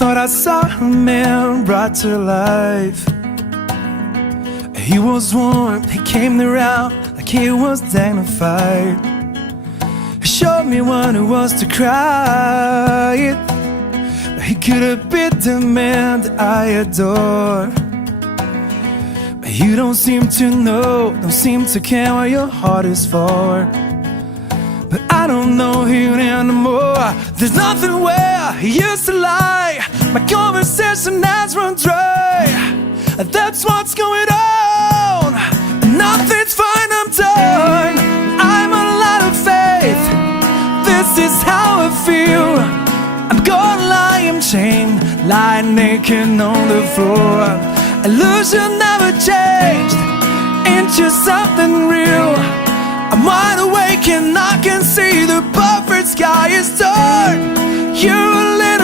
thought I saw a man brought to life. He was warm, he came around like he was dignified. He showed me what it was to cry, but he could have been the man that I adore. But you don't seem to know, don't seem to care what your heart is for. But I don't know him anymore. There's nothing where he used to lie. My conversation has run dry. That's what's going on. Nothing's fine, I'm done. I'm out of faith. This is how I feel. I'm gonna lie, I'm chained, lying naked on the floor. Illusion never changed into something real. I'm wide awake and I can see the perfect sky is dark. You're a little